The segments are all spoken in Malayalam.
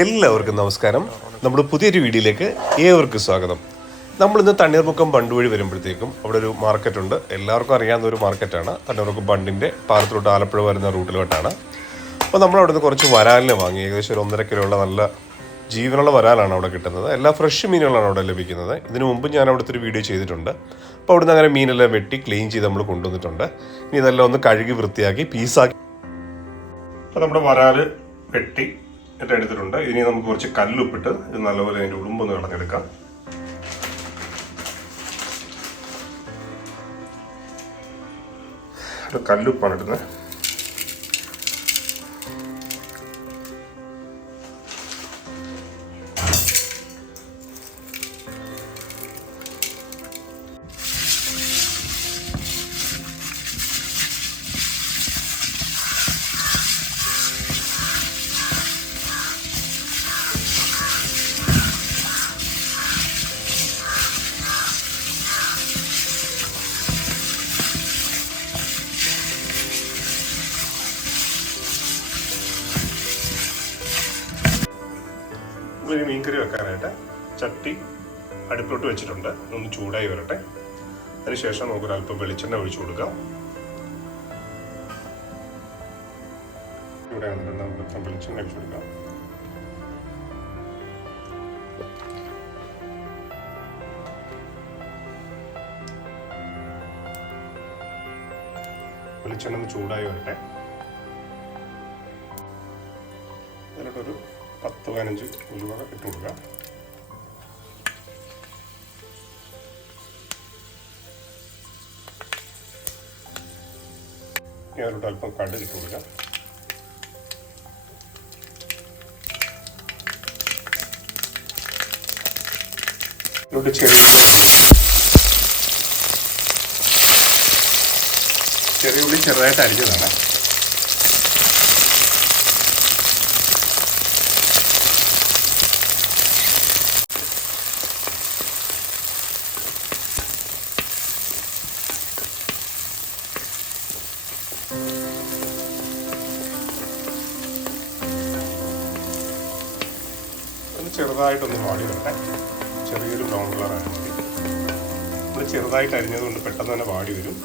എല്ലാവർക്കും നമസ്കാരം. നമ്മുടെ പുതിയൊരു വീഡിയോയിലേക്ക് ഏവർക്കും സ്വാഗതം. നമ്മളിന്ന് തണ്ണീർമുക്കം ബണ്ട് വഴി വരുമ്പോഴത്തേക്കും അവിടെ ഒരു മാർക്കറ്റുണ്ട്. എല്ലാവർക്കും അറിയാവുന്ന ഒരു മാർക്കറ്റാണ്. തണ്ണീർമുക്കം ബണ്ടിൻ്റെ പാലത്തോട്ട് ആലപ്പുഴ വരുന്ന റൂട്ടിലോട്ടാണ്. അപ്പോൾ നമ്മളവിടെ നിന്ന് കുറച്ച് വരാലിനെ വാങ്ങി. ഏകദേശം ഒരു 1.5 കിലോ ഉള്ള നല്ല ജീവനുള്ള വരാലാണ് അവിടെ കിട്ടുന്നത്. എല്ലാ ഫ്രഷ് മീനുകളാണ് അവിടെ ലഭിക്കുന്നത്. ഇതിനു മുമ്പ് ഞാൻ അവിടുത്തെ ഒരു വീഡിയോ ചെയ്തിട്ടുണ്ട്. അപ്പോൾ അവിടുന്ന് അങ്ങനെ മീനെല്ലാം വെട്ടി ക്ലീൻ ചെയ്ത് നമ്മൾ കൊണ്ടുവന്നിട്ടുണ്ട്. ഇനി ഇതെല്ലാം ഒന്ന് കഴുകി വൃത്തിയാക്കി പീസാക്കി. അപ്പോൾ നമ്മുടെ വരാല് വെട്ടി എടുത്തിട്ടുണ്ട്. ഇനി നമുക്ക് കുറച്ച് കല്ലുപ്പിട്ട് ഇത് നല്ലപോലെ അതിൻ്റെ ഉളുമ്പൊന്ന് കളഞ്ഞെടുക്കാം. കല്ലുപ്പാണ് ഇടുന്നത്. ഒരു മീൻകറി വെക്കാനായിട്ട് ചട്ടി അടുപ്പിലോട്ട് വെച്ചിട്ടുണ്ട്. ഒന്ന് ചൂടായി വരട്ടെ. അതിനുശേഷം നമുക്കൊരല്പം വെളിച്ചെണ്ണ ഒഴിച്ചു കൊടുക്കാം. ഇവിടെ വന്നിട്ട് നമുക്ക് വെളിച്ചെണ്ണ ഒഴിച്ചു കൊടുക്കാം. വെളിച്ചെണ്ണ ഒന്ന് ചൂടായി വരട്ടെ. അതിലോട്ടൊരു 10-15 ഉലുവ ഇട്ട് കൊടുക്കുക. അതിലോട്ട് അല്പം കടുക് ഇട്ട് കൊടുക്കുക. ഇതിലോട്ട് ചെറിയ ഉള്ളി ചെറുതായിട്ട് അരിഞ്ഞതാണ്. ചെറുതായിട്ടൊന്ന് വാടി വരട്ടെ. ചെറിയൊരു ബ്രൗൺ കളറായാൽ മതി. നമ്മൾ ചെറുതായിട്ട് അരിഞ്ഞതുകൊണ്ട് പെട്ടെന്ന് തന്നെ വാടി വരും.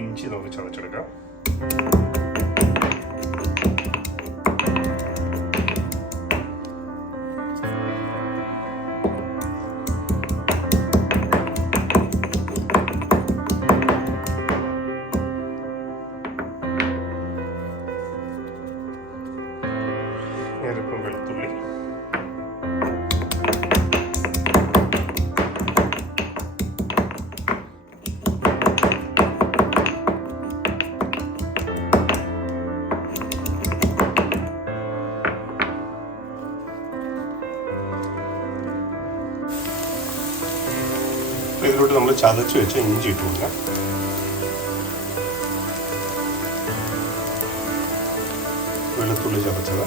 ഇഞ്ചി നമുക്ക് ചതച്ചെടുക്കാം. വെളുത്തുള്ളി, ഇതിലോട്ട് നമ്മൾ ചതച്ച് വെച്ച് ഇഞ്ചി ഇട്ട് കൊടുക്കാം. വെളുത്തുള്ളി ചതച്ചത്,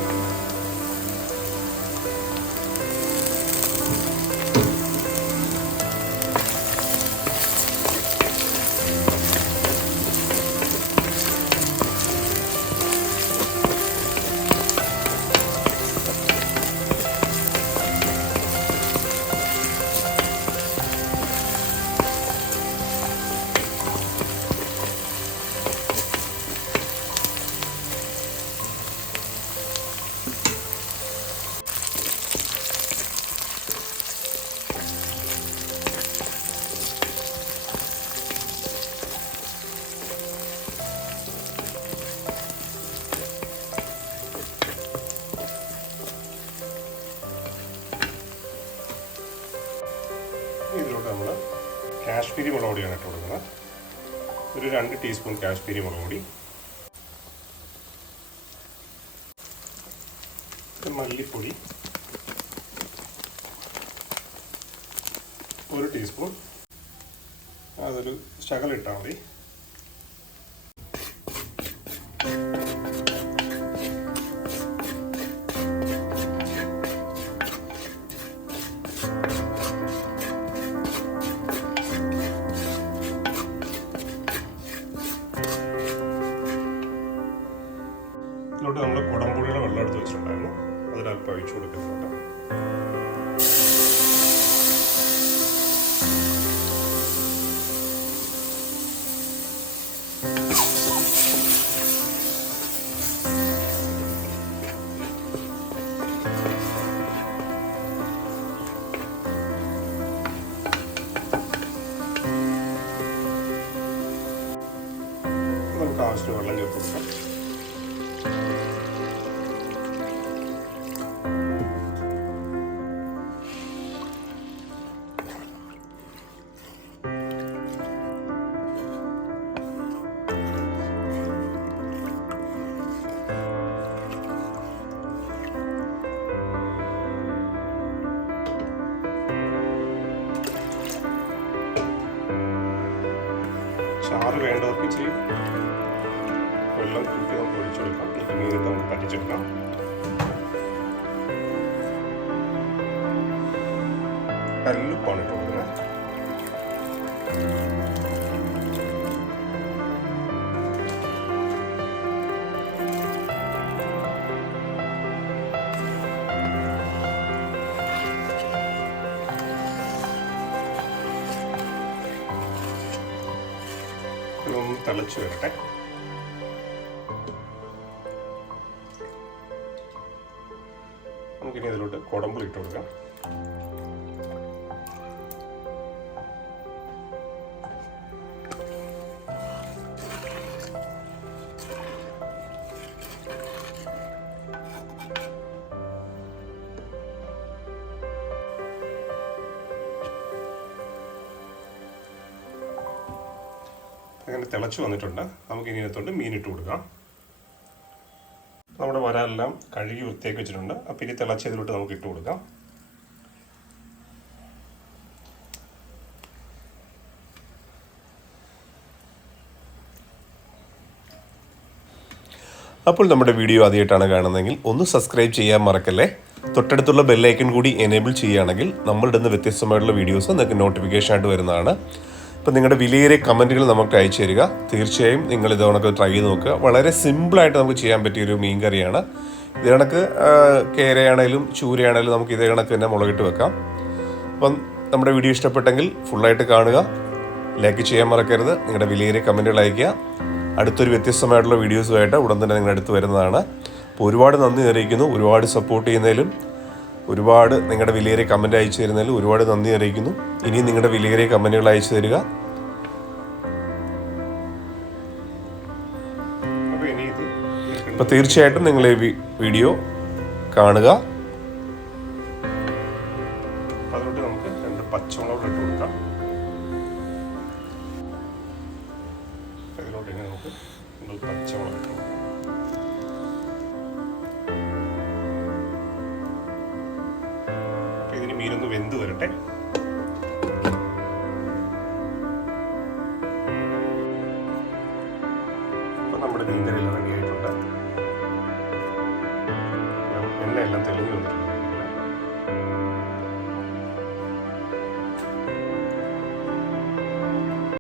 ഇതിലോട്ട് നമ്മൾ കാശ്മീരി മുളക് പൊടിയാണ് ഇട്ട് കൊടുക്കുന്നത്. ഒരു 2 ടീസ്പൂൺ കാശ്മീരി മുളക് പൊടി, മല്ലിപ്പൊടി 1 ടീസ്പൂൺ, അതൊരു ശകലം ഇട്ടാൽ മതി. ആവശ്യത്തിന് വെള്ളം ചേർത്ത് കൊടുക്കാം. ചാറ് വേണ്ടവർക്ക് ഇച്ചിരി വെള്ളം കൂട്ടി നമുക്ക് ഒഴിച്ചു കൊടുക്കാം. എന്നിട്ട് മീനിട്ട് നമുക്ക് പറ്റിച്ചെടുക്കാം. കല്ലുപ്പാണ് ഇട്ട് കൊടുക്കുന്നത്. ഒന്ന് തിളച്ച് വരട്ടെ. നമുക്കിനി ഇതിലോട്ട് കുടമ്പുളി ഇട്ട് കൊടുക്കാം. അങ്ങനെ തിളച്ച് വന്നിട്ടുണ്ട്. നമുക്ക് ഇനി ഇതിനകത്തോട്ട് മീനിട്ട് കൊടുക്കാം. നമ്മുടെ വരാലെല്ലാം കഴുകി വൃത്തിയാക്കി വെച്ചിട്ടുണ്ട്. അപ്പം ഇനി തിളച്ചതിലോട്ട് നമുക്ക് ഇട്ട് കൊടുക്കാം. അപ്പോൾ നമ്മുടെ വീഡിയോ ആദ്യമായിട്ടാണ് കാണുന്നതെങ്കിൽ ഒന്ന് സബ്സ്ക്രൈബ് ചെയ്യാൻ മറക്കല്ലേ. തൊട്ടടുത്തുള്ള ബെല്ലൈക്കൺ കൂടി എനേബിൾ ചെയ്യുകയാണെങ്കിൽ നമ്മളിടുന്ന വ്യത്യസ്തമായിട്ടുള്ള വീഡിയോസ് നിങ്ങൾക്ക് നോട്ടിഫിക്കേഷൻ ആയിട്ട് വരുന്നതാണ്. അപ്പോൾ നിങ്ങളുടെ വിലയേറിയ കമൻറ്റുകൾ നമുക്ക് അയച്ചു തരിക. തീർച്ചയായും നിങ്ങൾ ഇത് കണക്ക് ട്രൈ ചെയ്ത് നോക്കുക. വളരെ സിമ്പിളായിട്ട് നമുക്ക് ചെയ്യാൻ പറ്റിയൊരു മീൻ കറിയാണ്. ഇത് കണക്ക് കേരയാണേലും ചൂരയാണേലും നമുക്ക് ഇതേ കണക്ക് തന്നെ മുളകിട്ട് വെക്കാം. അപ്പം നമ്മുടെ വീഡിയോ ഇഷ്ടപ്പെട്ടെങ്കിൽ ഫുള്ളായിട്ട് കാണുക, ലൈക്ക് ചെയ്യാൻ മറക്കരുത്, നിങ്ങളുടെ വിലയേറിയ കമൻറ്റുകൾ അയയ്ക്കുക. അടുത്തൊരു വ്യത്യസ്തമായിട്ടുള്ള വീഡിയോസുമായിട്ട് ഉടൻ തന്നെ നിങ്ങളുടെ അടുത്ത് വരുന്നതാണ്. അപ്പോൾ ഒരുപാട് നന്ദി അറിയിക്കുന്നു. ഒരുപാട് സപ്പോർട്ട് ചെയ്യുന്നതിലും ഒരുപാട് നിങ്ങളുടെ വിലയേറിയ കമൻറ്റ് അയച്ചു തരുന്നതിലും ഒരുപാട് നന്ദി അറിയിക്കുന്നു. ഇനിയും നിങ്ങളുടെ വിലയേറിയ കമൻറ്റുകൾ അയച്ചു തരിക. അപ്പോൾ തീർച്ചയായിട്ടും നിങ്ങൾ ഈ വീഡിയോ കാണുക. അതുകൊണ്ട് നമുക്ക് 2 പച്ചമുളക് ഇട്ട് കൊടുക്കാം. അതിലോട്ട് ഇങ്ങനെ നമുക്ക് പച്ചമുളക് ഇട്ട് കൊടുക്കാം. അപ്പോൾ ഇതിന് മീനൊന്ന് വെന്ത് വരട്ടെ.